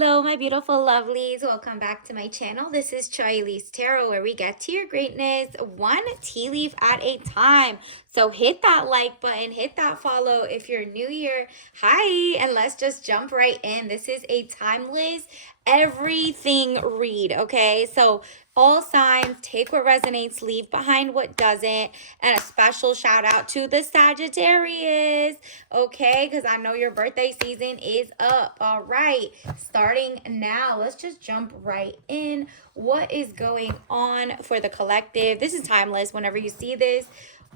Hello, my beautiful lovelies. Welcome back to my channel. This is Lee's Tarot, where we get to your greatness one tea leaf at a time. So hit that like button, hit that follow if you're new here. Hi, and let's just jump right in. This is a timeless everything read, okay? So all signs, take what resonates, leave behind what doesn't, and a special shout out to the Sagittarius, okay? Because I know your birthday season is up. All right, starting now, let's just jump right in. What is going on for the collective? This is timeless. Whenever you see this,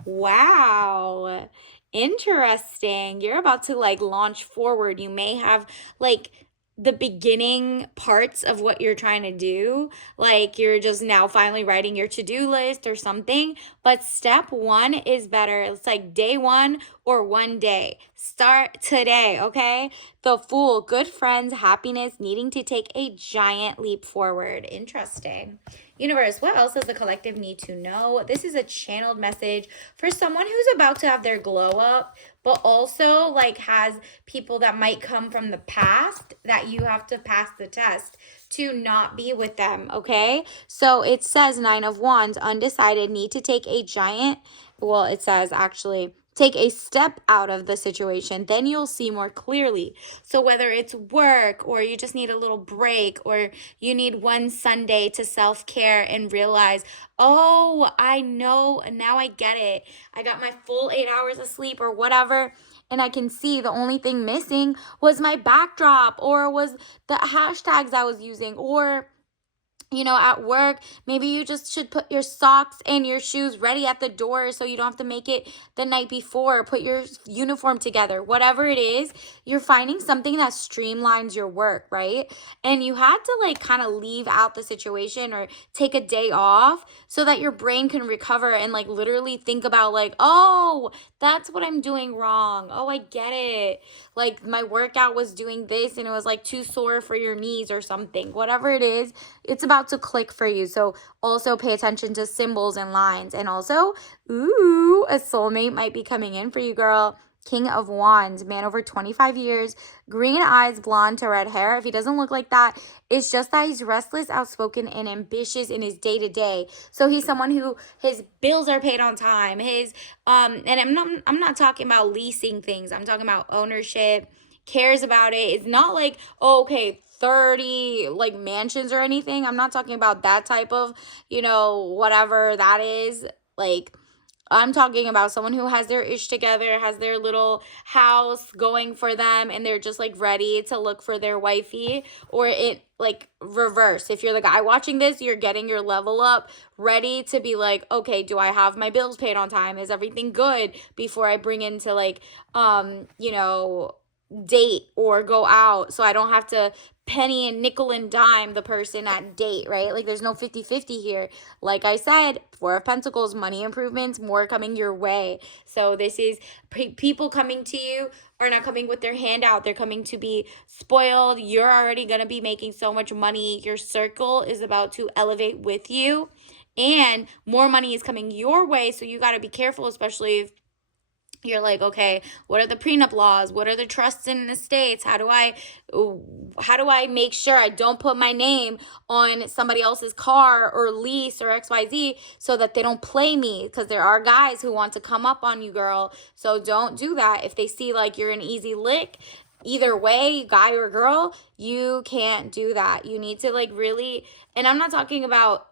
wow, interesting. You're about to like launch forward. You may have like the beginning parts of what you're trying to do, like you're just now finally writing your to-do list or something, but step one is better. It's like day one or one day. Start today, okay? The Fool, good friends, happiness, needing to take a giant leap forward. Interesting. Universe, what else does the collective need to know? This is a channeled message for someone who's about to have their glow up, but also like has people that might come from the past that you have to pass the test to not be with them, okay? So it says 9 of Wands, undecided, need to take a giant, well, it says actually, take a step out of the situation, then you'll see more clearly. So whether it's work or you just need a little break or you need one Sunday to self-care and realize, oh, I know, now I get it. I got my full 8 hours of sleep or whatever, and I can see the only thing missing was my backdrop or was the hashtags I was using, or at work, maybe you just should put your socks and your shoes ready at the door so you don't have to make it the night before. Put your uniform together. Whatever it is, you're finding something that streamlines your work, right? And you had to like kind of leave out the situation or take a day off so that your brain can recover and like literally think about like, oh, that's what I'm doing wrong. Oh, I get it. Like my workout was doing this and it was like too sore for your knees or something. Whatever it is, it's about to click for you. So also pay attention to symbols and lines. And also, ooh, a soulmate might be coming in for you, girl. King of Wands, man over 25 years, green eyes, blonde to red hair. If he doesn't look like that, it's just that he's restless, outspoken, and ambitious in his day-to-day. So he's someone who his bills are paid on time. And I'm not talking about leasing things. I'm talking about ownership, cares about it. It's not like, oh, okay, 30 like mansions or anything. I'm not talking about that type of, whatever that is. Like, I'm talking about someone who has their ish together, has their little house going for them, and they're just like ready to look for their wifey. Or it like reverse. If you're the guy watching this, you're getting your level up, ready to be like, okay, do I have my bills paid on time? Is everything good before I bring into like, date or go out, so I don't have to penny and nickel and dime the person at date, right? Like there's no 50-50 here. Like I said, 4 of Pentacles, money improvements, more coming your way. So this is people coming to you are not coming with their hand out. They're coming to be spoiled. You're already going to be making so much money. Your circle is about to elevate with you, and more money is coming your way. So you got to be careful, especially if you're like, okay, what are the prenup laws? What are the trusts in the states? How do I make sure I don't put my name on somebody else's car or lease or XYZ so that they don't play me? Because there are guys who want to come up on you, girl. So don't do that. If they see like you're an easy lick, either way, guy or girl, you can't do that. You need to like really, and I'm not talking about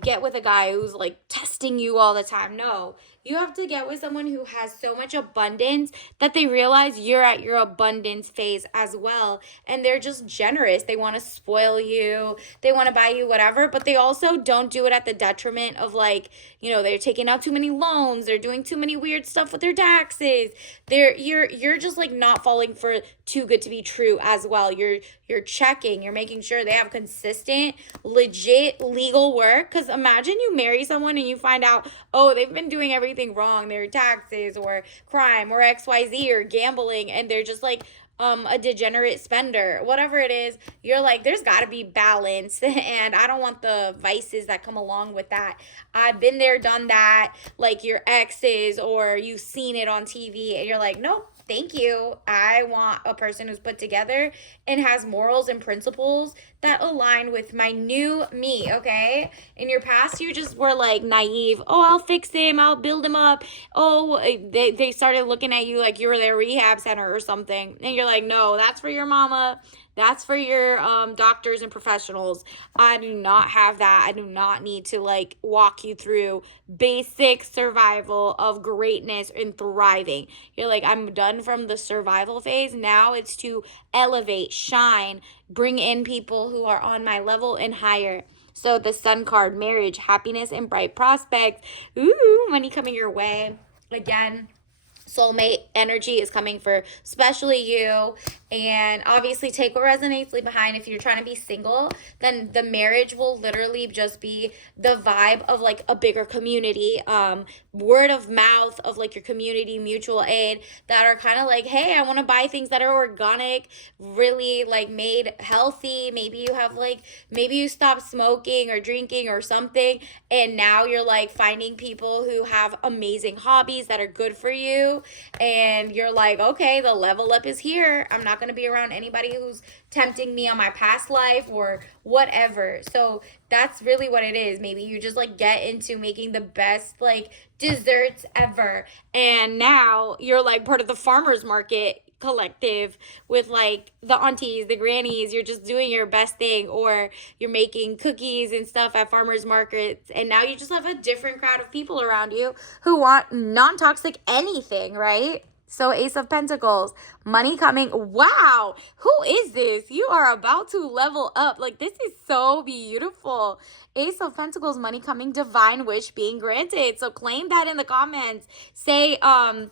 get with a guy who's like testing you all the time. No, you have to get with someone who has so much abundance that they realize you're at your abundance phase as well. And they're just generous. They want to spoil you. They want to buy you whatever, but they also don't do it at the detriment of like, they're taking out too many loans. They're doing too many weird stuff with their taxes. You're just like not falling for too good to be true as well. You're checking, you're making sure they have consistent, legit legal work. Because imagine you marry someone and you find out, oh, they've been doing everything wrong, their taxes or crime or XYZ or gambling, and they're just like a degenerate spender, whatever it is. You're like, there's got to be balance, and I don't want the vices that come along with that. I've been there, done that, like your exes, or you've seen it on TV and you're like, nope, thank you. I want a person who's put together and has morals and principles that align with my new me, okay? In your past, you just were like naive. Oh, I'll fix him. I'll build him up. Oh, they started looking at you like you were their rehab center or something. And you're like, no, that's for your mama. That's for your doctors and professionals. I do not have that. I do not need to like walk you through basic survival of greatness and thriving. You're like, I'm done from the survival phase. Now it's to elevate, shine, bring in people who are on my level and higher. So the sun card, marriage, happiness, and bright prospects. Ooh, money coming your way. Again, soulmate energy is coming for especially you, and obviously take what resonates, leave behind. If you're trying to be single, then the marriage will literally just be the vibe of like a bigger community, word of mouth of like your community, mutual aid, that are kind of like, hey, I want to buy things that are organic, really like made healthy. Maybe you have like, maybe you stopped smoking or drinking or something, and now you're like finding people who have amazing hobbies that are good for you, and you're like, okay, the level up is here. I'm not going to be around anybody who's tempting me on my past life or whatever. So that's really what it is. Maybe you just like get into making the best like desserts ever, and now you're like part of the farmers market collective with like the aunties, the grannies. You're just doing your best thing, or you're making cookies and stuff at farmers markets, and now you just have a different crowd of people around you who want non-toxic anything, right? So Ace of Pentacles, money coming. Wow, who is this? You are about to level up. Like, this is so beautiful. Ace of Pentacles, money coming, divine wish being granted. So claim that in the comments. Say I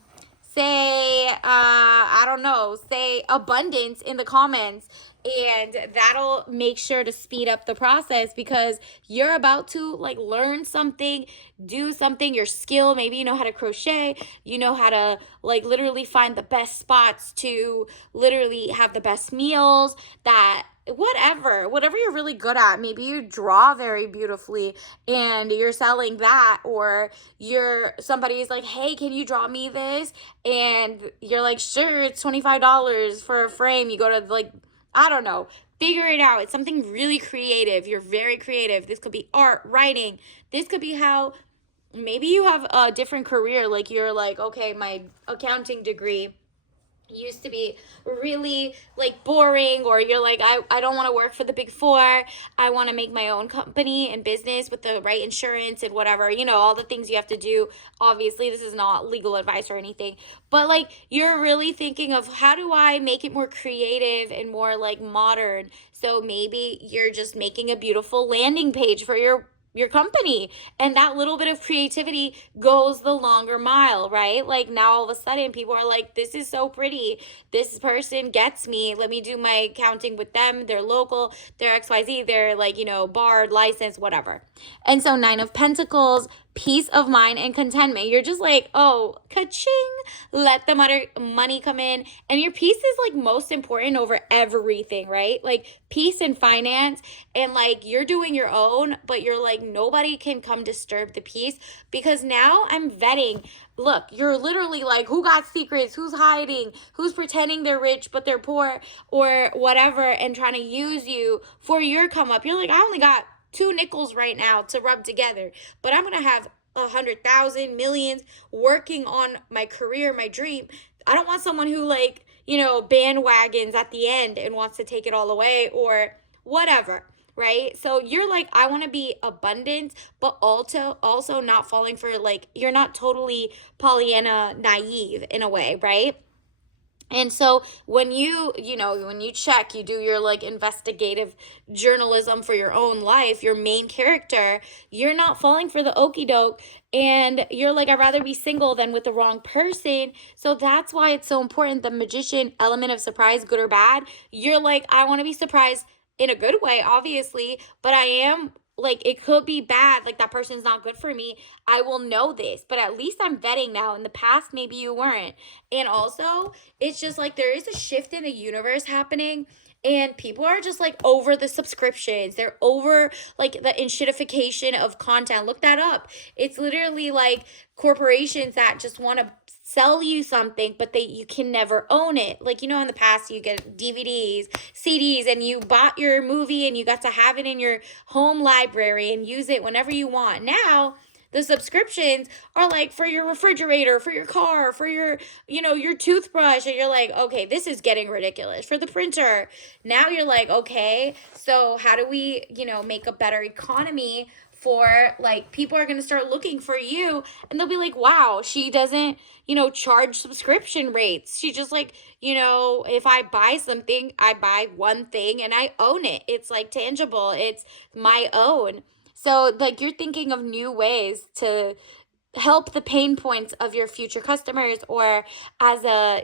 don't know, say abundance in the comments, and that'll make sure to speed up the process, because you're about to like learn something, do something, your skill. Maybe you know how to crochet, you know how to like literally find the best spots to literally have the best meals, that whatever you're really good at. Maybe you draw very beautifully and you're selling that, or you're somebody's like, hey, can you draw me this? And you're like, sure, it's $25 for a frame. You go to like, I don't know, figure it out. It's something really creative. You're very creative. This could be art, writing. This could be how maybe you have a different career. Like you're like, okay, my accounting degree used to be really like boring, or you're like, I don't want to work for the big four. I want to make my own company and business with the right insurance and whatever, you know, all the things you have to do. Obviously, this is not legal advice or anything, but like you're really thinking of how do I make it more creative and more like modern. So maybe you're just making a beautiful landing page for your company, and that little bit of creativity goes the longer mile, right? Like now all of a sudden people are like, this is so pretty, this person gets me, let me do my accounting with them, they're local, they're XYZ, they're like, you know, barred, licensed, whatever. And so 9 of Pentacles, peace of mind and contentment. You're just like, oh, ka-ching, let the money come in, and your peace is like most important over everything, right? Like peace and finance, and like you're doing your own, but you're like, nobody can come disturb the peace, because now I'm vetting. Look, you're literally like, who got secrets, who's hiding, who's pretending they're rich but they're poor or whatever, and trying to use you for your come up. You're like, I only got 2 nickels right now to rub together, but I'm gonna have 100,000 millions working on my career, my dream. I don't want someone who like, you know, bandwagons at the end and wants to take it all away or whatever, right? So you're like, I want to be abundant, but also not falling for like, you're not totally Pollyanna naive in a way, right? And so when when you check, you do your like investigative journalism for your own life, your main character, you're not falling for the okey doke, and you're like, I'd rather be single than with the wrong person. So that's why it's so important, the magician element of surprise, good or bad. You're like, I want to be surprised in a good way, obviously, but I am like, it could be bad, like that person's not good for me. I will know this, but at least I'm vetting now. In the past, maybe you weren't. And also, it's just like there is a shift in the universe happening, and people are just like over the subscriptions. They're over like the enshittification of content. Look that up. It's literally like corporations that just want to sell you something, but you can never own it. Like, in the past, you get DVDs, CDs, and you bought your movie and you got to have it in your home library and use it whenever you want. Now, the subscriptions are like for your refrigerator, for your car, for your toothbrush. And you're like, okay, this is getting ridiculous. For the printer. Now you're like, okay, so how do we, make a better economy for, like, people are going to start looking for you, and they'll be like, wow, she doesn't, charge subscription rates. She just, like, if I buy something, I buy one thing and I own it. It's like tangible. It's my own. So, like, you're thinking of new ways to help the pain points of your future customers, or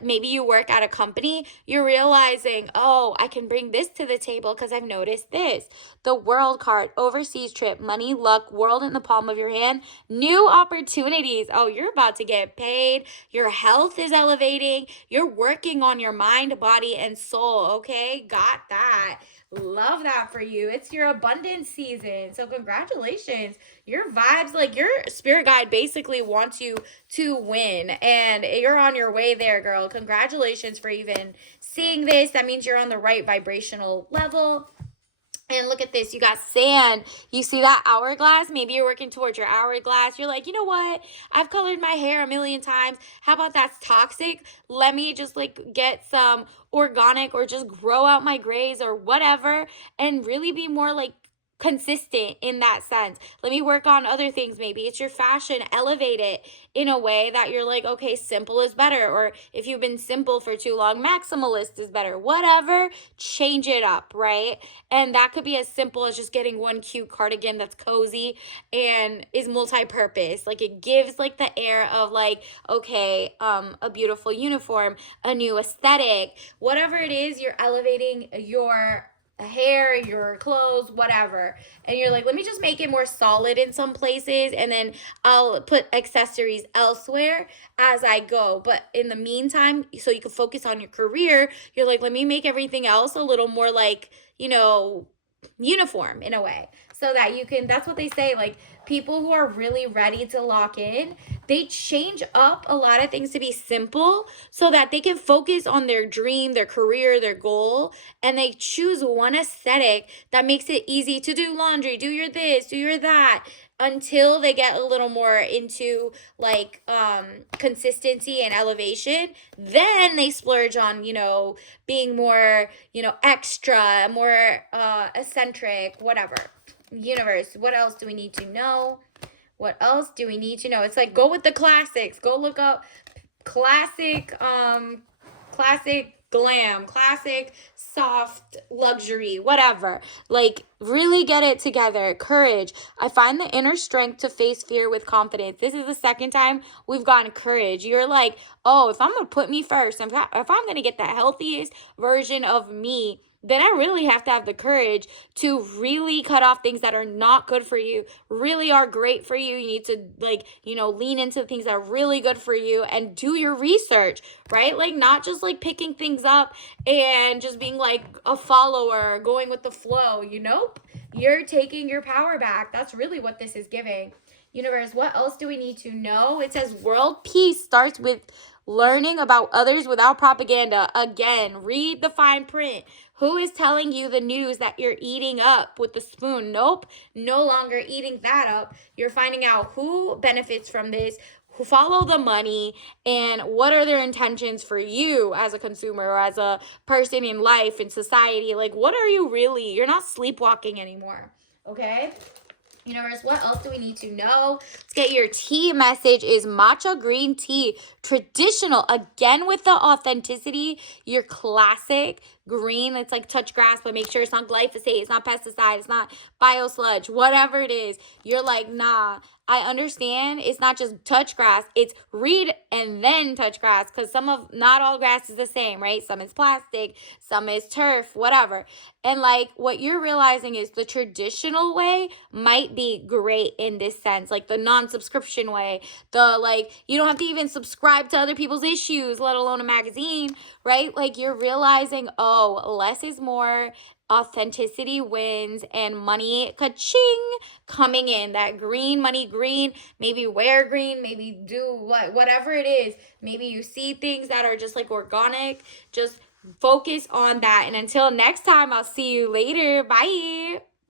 maybe you work at a company, you're realizing, oh, I can bring this to the table because I've noticed this. The world card, overseas trip, money, luck, world in the palm of your hand, new opportunities. Oh, you're about to get paid. Your health is elevating. You're working on your mind, body, and soul. Okay, got that. Love that for you. It's your abundance season. So congratulations. Your vibes, like, your spirit guide basically wants you to win, and you're on your way there, girl. Congratulations for even seeing this. That means you're on the right vibrational level. And look at this, you got sand. You see that hourglass? Maybe you're working towards your hourglass. You're like, you know what? I've colored my hair a million times. How about that's toxic? Let me just, like, get some organic, or just grow out my grays or whatever, and really be more, like, consistent in that sense. Let me work on other things. Maybe it's your fashion. Elevate it in a way that you're like, okay, simple is better. Or if you've been simple for too long, maximalist is better. Whatever, change it up, right? And that could be as simple as just getting one cute cardigan that's cozy and is multi-purpose. Like, it gives, like, the air of, like, okay, a beautiful uniform, a new aesthetic, whatever it is, you're elevating your hair, your clothes, whatever. And you're like, let me just make it more solid in some places, and then I'll put accessories elsewhere as I go. But in the meantime, so you can focus on your career, you're like, let me make everything else a little more, like, uniform in a way, so that you can, that's what they say, like, people who are really ready to lock in, they change up a lot of things to be simple so that they can focus on their dream, their career, their goal, and they choose one aesthetic that makes it easy to do laundry, do your this, do your that, until they get a little more into, like, consistency and elevation. Then they splurge on, being more, extra, more eccentric, whatever. Universe, what else do we need to know? What else do we need to know? It's like, go with the classics. Go look up classic glam, classic soft luxury, whatever. Like, really get it together. Courage. I find the inner strength to face fear with confidence. This is the second time we've gotten courage. You're like, oh, if I'm going to put me first, if I'm going to get the healthiest version of me, then I really have to have the courage to really cut off things that are not good for you, really are great for you. You need to, like, lean into the things that are really good for you and do your research, right? Like, not just, like, picking things up and just being like a follower, going with the flow. You're taking your power back. That's really what this is giving. Universe, what else do we need to know? It says world peace starts with learning about others without propaganda. Again, read the fine print. Who is telling you the news that you're eating up with the spoon? Nope, no longer eating that up. You're finding out who benefits from this, who follow the money, and what are their intentions for you as a consumer or as a person in life, in society. Like, what are you really? You're not sleepwalking anymore, okay? Universe, what else do we need to know? Let's get your tea message is matcha green tea. Traditional, again, with the authenticity, your classic green. It's like touch grass, but make sure it's not glyphosate, it's not pesticide, it's not biosludge, whatever it is. You're like, nah, I understand it's not just touch grass, it's read and then touch grass, because not all grass is the same, right? Some is plastic, some is turf, whatever. And, like, what you're realizing is the traditional way might be great in this sense, like the non-subscription way, like, you don't have to even subscribe to other people's issues, let alone a magazine, right? Like, you're realizing, oh, flow. Less is more. Authenticity wins, and money ka-ching coming in. That green money, green, maybe wear green, maybe do whatever it is. Maybe you see things that are just like organic. Just focus on that. And until next time, I'll see you later. Bye.